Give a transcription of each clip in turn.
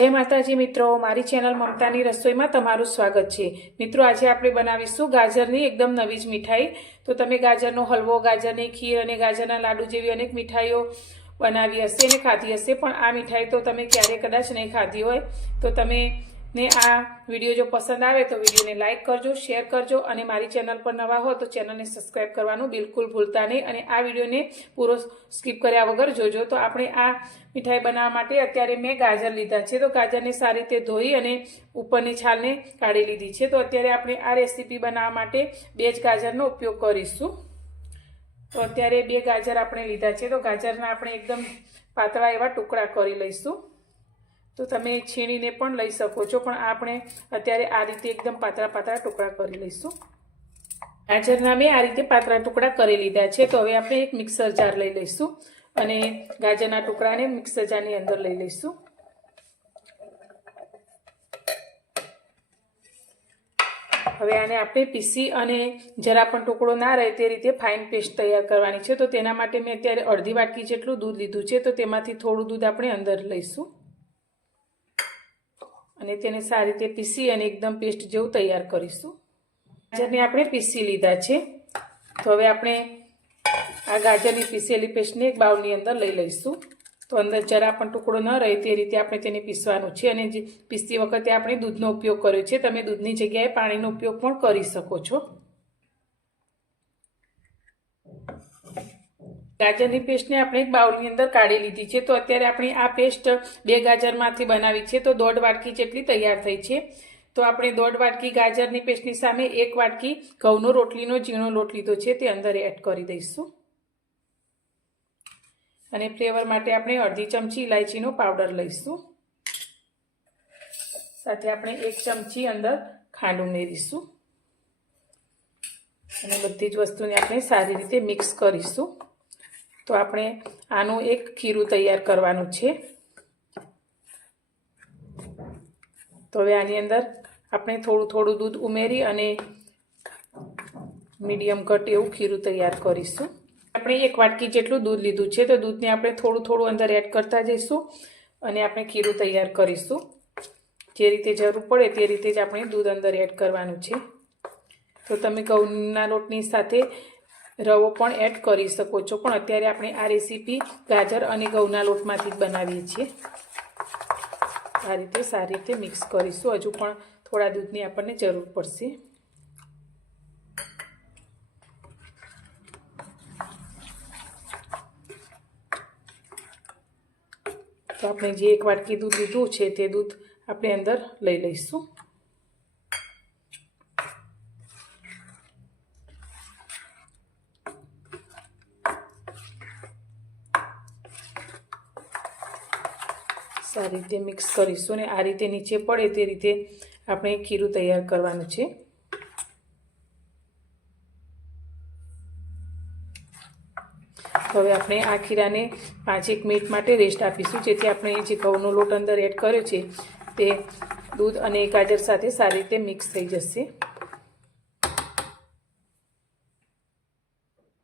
जय माताजी मित्रों, मारी चेनल ममतानी रसोईमां तमारुं स्वागत छे। मित्रों, आज आपणे बनावीशुं गाजरनी एकदम नवी ज मीठाई। तो तमे गाजरनो हलवो, गाजरनी खीर अने गाजરના लाडू जेवी अनेक मिठाईओ बनावी हशे अने खाधी हशे, पण आ मिठाई तो तमे क्यारे कदाच नहीं खाधी होय। तो तमे ने आ विडियो जो पसंद आवे तो विडियो ने लाइक करजो, शेर करजो अने मारी चेनल पर नवा हो तो चेनल ने सब्सक्राइब करवानुं बिल्कुल भूलता नहीं अने आ विडियो ने पूरो स्कीप कर्या वगर जोजो। तो आपणे आ मिठाई बनाववा माटे अत्यारे मैं गाजर लीधा छे। तो गाजर ने सारी रीते धोई अने उपरनी छाल ने काढी लीधी छे। तो अत्यारे आपणे आ रेसिपी बनाववा माटे 2 ज गाजरनो उपयोग करीशुं। तो अत्यारे 2 गाजर आपणे लीधा छे। तो गाजरना आपणे एकदम पातळा एवा टुकड़ा करी लईशुं। तो तमे छीणीने पण लई शको छो, पण आपणे अत्यारे आ रीते एकदम पातळा पातळा टुकड़ा करी लईशुं। गाजरना मैं आ रीते पातळा टुकड़ा करी लीधा छे। तो हवे आपणे एक मिक्सर जार लई लईशुं अने गाजरना टुकड़ाने मिक्सर जारनी अंदर लई लईशुं। हवे आने आपणे पीसी अने जरा पण टुकड़ो ना रहे ते रीते फाइन पेस्ट तैयार करवानी छे। तो तेना माटे मैं अत्यारे अर्धी वाटकी जेटલું दूध लीधुं छे। तो तेमांथी थोडું दूध आपणे अंदर लईशुं अने तेने सारी रीते पीसी अने एकदम पेस्ट जेवुं तैयार करीशुं। गाजरने आपणे पीसी लीधा छे। तो हवे आपणे आ गाजरनी पीसेली पेस्टने एक बाउलनी अंदर लई लईशुं। तो अंदर जरा पण टुकड़ो न रहे ते रीते आपणे तेने पीसवानुं छे अने जे पीसती वखते आपणे दूधनो उपयोग कर्यो छे। तमे दूधनी जग्याए पाणीनो उपयोग पण करी शको छो। गाजरनी पेस्टने आपणे एक बाउलनी अंदर काढी लीधी छे। तो अत्यारे आपणे आ पेस्ट 2 गाजरमांथी बनावी छे। तो 1.5 वाटकी जेटली तैयार थई छे। तो आपणे 1.5 वाटकी गाजरनी पेस्टनी सामे 1 वाटकी घऊनो रोटलीनो झीणो लोट लीधो छे ते अंदर एड करी दईशुं अने फ्लेवर माटे आपणे अर्धी चमची इलायचीनो पाउडर लईशुं। साथे आपणे 1 चमची अंदर खांड उमेरीशुं अने बधी ज वस्तुने आपणे सारी रीते मिक्स करीशुं। तो आपणे आनुं एक खीरू तैयार करवानुं छे। तो हवे आनी अंदर आपणे थोडું थोडું दूध उमेरी अने मीडियम कट एवुं खीरू तैयार करीशुं। आपणे 1 वाटकी जेटલું दूध लीधुं छे। तो दूधने आपणे थोडું थोडું अंदर एड करता जईशुं अने आपणे खीरू तैयार करीशुं। जे रीते जरूर पड़े ते रीते ज आपणे दूध अंदर एड करवानुं छे। तो तमे घऊना लोटनी साथे रवो पण एड करी शको छो, पण अत्यारे आपणे आ रेसिपी गाजर अने घऊना लोटमांथी ज बनावीए छीए। आ रीते सारी रीते मिक्स करीशुं। हजू पण थोड़ा दूधनी आपणे जरूर पड़शे। तो आपणे जे 1 वाटकी दूध लीधुं छे ते दूध आपणे अंदर लई लईशुं। सारी रीते मिक्स करीशुं ने आ रीते नीचे पड़े ते रीते आपणे खीरू तैयार करवानुं छे। हवे आपणे आ खीराने 5-1 मिनिट माटे रेस्ट आपीशुं, जेथी आपणे जे घऊनो लोट अंदर एड कर्यो छे ते दूध अने गाजर साथे सारी रीते मिक्स थई जशे।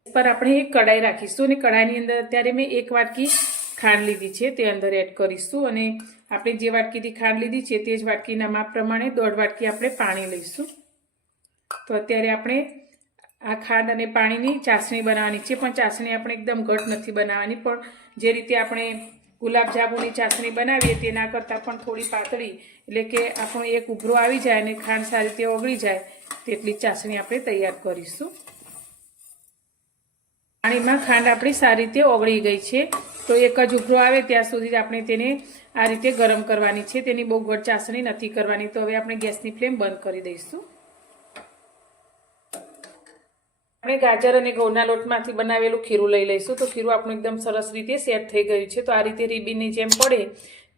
पर आपणे एक कढ़ाई राखीशुं अने कढ़ाईनी अंदर अत्यारे मैं 1 वाटकी खांड लीधी छे ते अंदर एड करीशुं अने आपणे जे वाटकीथी खांड लीधी छे ते ज वाटकीना माप प्रमाणे 1.5 वाटकी आपणे पाणी लईशुं। तो अत्यारे आपणे आ खांड अने पाणीनी चासणी बनावવાની છે, પણ ચાસણી આપણે એકદમ ઘટ નથી બનાવવાની, પણ જે રીતે આપણે ગુલાબજાંબુની ચાસણી બનાવીએ તેના કરતાં પણ થોડી પાતળી, એટલે કે આપણો એક ઉભરો આવી જાય અને ખાંડ સારી રીતે ઓગળી જાય તેટલી ચાસણી આપણે તૈયાર કરીશું। પાણીમાં ખાંડ આપણી સારી રીતે ઓગળી ગઈ છે। તો એક જ ઉભરો આવે ત્યાં સુધી આપણે તેને આ રીતે ગરમ કરવાની છે, તેની બહુ ઘટ ચાસણી નથી કરવાની। તો હવે આપણે ગેસની ફ્લેમ બંધ કરી દઈશું। આપણે ગાજર અને ઘઉંના લોટમાંથી બનાવેલું ખીરું લઈ લઈશું। તો ખીરું આપણું એકદમ સરસ રીતે સેટ થઈ ગયું છે। તો આ રીતે રીબીનની જેમ પડે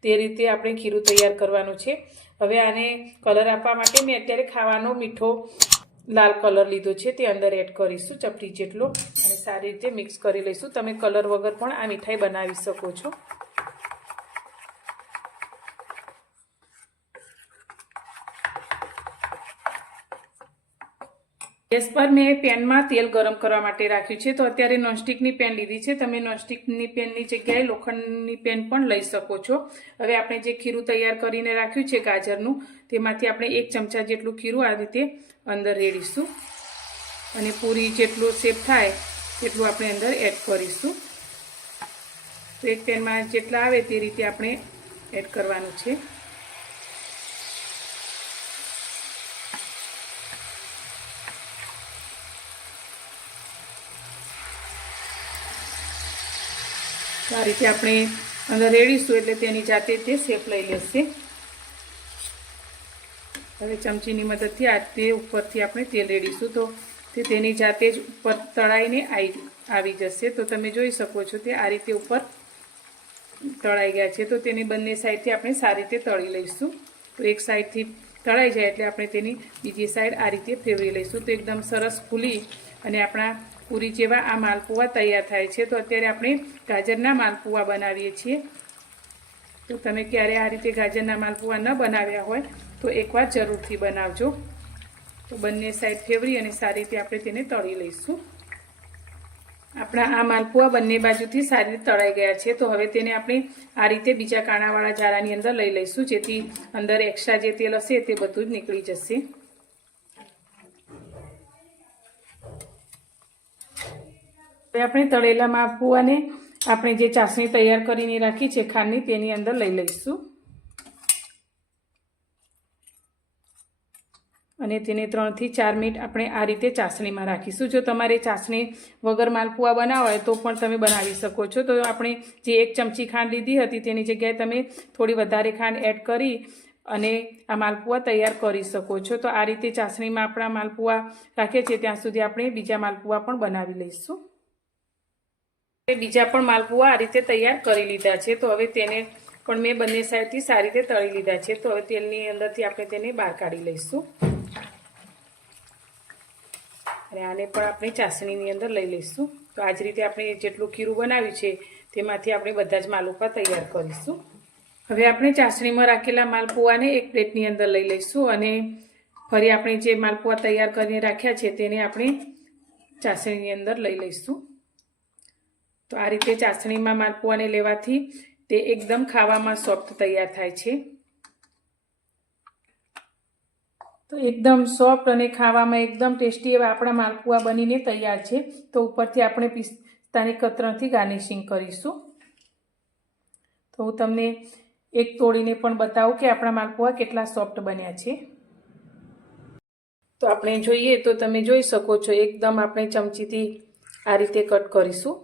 તે રીતે આપણે ખીરું તૈયાર કરવાનું છે। હવે આને કલર આપવા માટે મેં અત્યારે ખાવાનો મીઠો લાલ કલર લીધો છે, તે અંદર એડ કરીશું ચપટી જેટલો અને સારી રીતે મિક્સ કરી લઈશું। તમે કલર વગર પણ આ મીઠાઈ બનાવી શકો છો। ગેસ પર મેં પેનમાં તેલ ગરમ કરવા માટે રાખ્યું છે. તો અત્યારે નોનસ્ટિકની પેન લીધી છે. તમે નોનસ્ટિકની પેનની જગ્યાએ લોખંડની પેન પણ લઈ શકો છો. હવે આપણે જે ખીરું તૈયાર કરીને રાખ્યું છે ગાજરનું, તેમાંથી આપણે 1 ચમચા જેટલું ખીરું આ રીતે અંદર રેડીશું અને પૂરી જેટલું શેપ થાય એટલું આપણે અંદર એડ કરીશું. તો એક પેનમાં જેટલા આવે તે રીતે આપણે એડ કરવાનું છે. આ રીતે આપણે અંદર રેડીશું એટલે તેની જાતે તે શેપ લઈ લેશે. હવે ચમચીની મદદથી આ તે ઉપરથી આપણે તેલ રેડીશું તો તે તેની જાતે જ ઉપર તળાઈને આવી જશે. તો તમે જોઈ શકો છો તે આ રીતે ઉપર તળાઈ ગયા છે. તો તેની બંને સાઈડથી આપણે સારી રીતે તળી લઈશું. તો એક સાઈડથી તળાઈ જાય એટલે આપણે તેની બીજી સાઈડ આ રીતે ફેરવી લઈશું. તો એકદમ સરસ ફૂલી અને આપણા પૂરી જેવા આ માલપુઆ તૈયાર થાય છે. તો અત્યારે આપણે ગાજરના માલપુઆ બનાવીએ છીએ. તો તમે ક્યારે આ રીતે ગાજરના માલપુઆ ન બનાવ્યા હોય તો એકવાર જરૂરથી બનાવજો. તો બંને સાઈડ ફેરવી અને સારી રીતે આપણે તેને તળી લઈશું. આપણા આ માલપુઆ બંને બાજુથી સારી રીતે તળાઈ ગયા છે. તો હવે તેને આપણે આ રીતે બીજા કાણાવાળા જાળાની અંદર લઈ લઈશું, જેથી અંદર એક્સ્ટ્રા જે તેલ હશે તે બધું જ નીકળી જશે. હવે આપણે તળેલા માલપુઆને આપણે જે ચાસણી તૈયાર કરીને રાખી છે ખાંડની, તેની અંદર લઈ લઈશું અને તેને 3 થી 4 મિનિટ આપણે આ રીતે ચાસણીમાં રાખીશું. જો તમારે ચાસણી વગર માલપુઆ બનાવવા હોય તો પણ તમે બનાવી શકો છો. તો આપણે જે 1 ચમચી ખાંડ લીધી હતી તેની જગ્યાએ તમે થોડી વધારે ખાંડ એડ કરી અને આ માલપુઆ તૈયાર કરી શકો છો. તો આ રીતે ચાસણીમાં આપણા માલપુઆ રાખે છે ત્યાં સુધી આપણે બીજા માલપુઆ પણ બનાવી લઈશું. બીજા પણ માલપુઆ આ રીતે તૈયાર કરી લીધા છે. તો હવે તેને પણ મેં બંને સાઈડથી સારી રીતે તળી લીધા છે. તો હવે તેલની અંદરથી આપણે તેને બહાર કાઢી લઈશું અને આને પણ આપણે ચાસણીની અંદર લઈ લઈશું. તો આ જ રીતે આપણે જેટલું ખીરું બનાવ્યું છે તેમાંથી આપણે બધા જ માલપુઆ તૈયાર કરીશું. હવે આપણે ચાસણીમાં રાખેલા માલપુઆને એક પ્લેટની અંદર લઈ લઈશું અને ફરી આપણે જે માલપુઆ તૈયાર કરીને રાખ્યા છે તેને આપણે ચાસણીની અંદર લઈ લઈશું. તો આ રીતે ચાસણીમાં માલપુઆને લેવાથી તે એકદમ ખાવામાં સોફ્ટ તૈયાર થાય છે. તો એકદમ સોફ્ટ અને ખાવામાં એકદમ ટેસ્ટી એવા આપણા માલપુઆ બનીને તૈયાર છે. તો ઉપરથી આપણે પિસ્તાની કતરણથી ગાર્નિશિંગ કરીશું. તો હું તમને એક તોડીને પણ બતાવું કે આપણા માલપુઆ કેટલા સોફ્ટ બન્યા છે. તો આપણે જોઈએ તો તમે જોઈ શકો છો એકદમ આપણે ચમચીથી આ રીતે કટ કરીશું.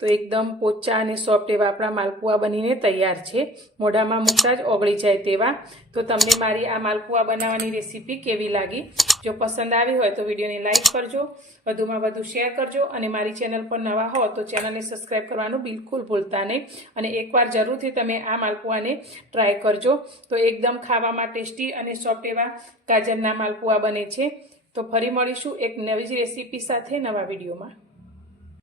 તો એકદમ પોચા અને સોફ્ટ એવા આપણા માલપુઆ બનીને તૈયાર છે. મોઢામાં મૂકતા જ ઓગળી જાય તેવા. તો તમને મારી આ માલપુઆ બનાવવાની રેસીપી કેવી લાગી? જો પસંદ આવી હોય તો વિડીયોને લાઇક કરજો, વધુમાં વધુ શેર કરજો અને મારી ચેનલ પર નવા હો તો ચેનલને સબસ્ક્રાઈબ કરવાનું બિલકુલ ભૂલતા નહીં. અને એકવાર જરૂરથી તમે આ માલપુઆને ટ્રાય કરજો. તો એકદમ ખાવામાં ટેસ્ટી અને સોફ્ટ એવા ગાજરના માલપુઆ બને છે. તો ફરી મળીશું એક નવી જ રેસીપી સાથે નવા વિડીયોમાં.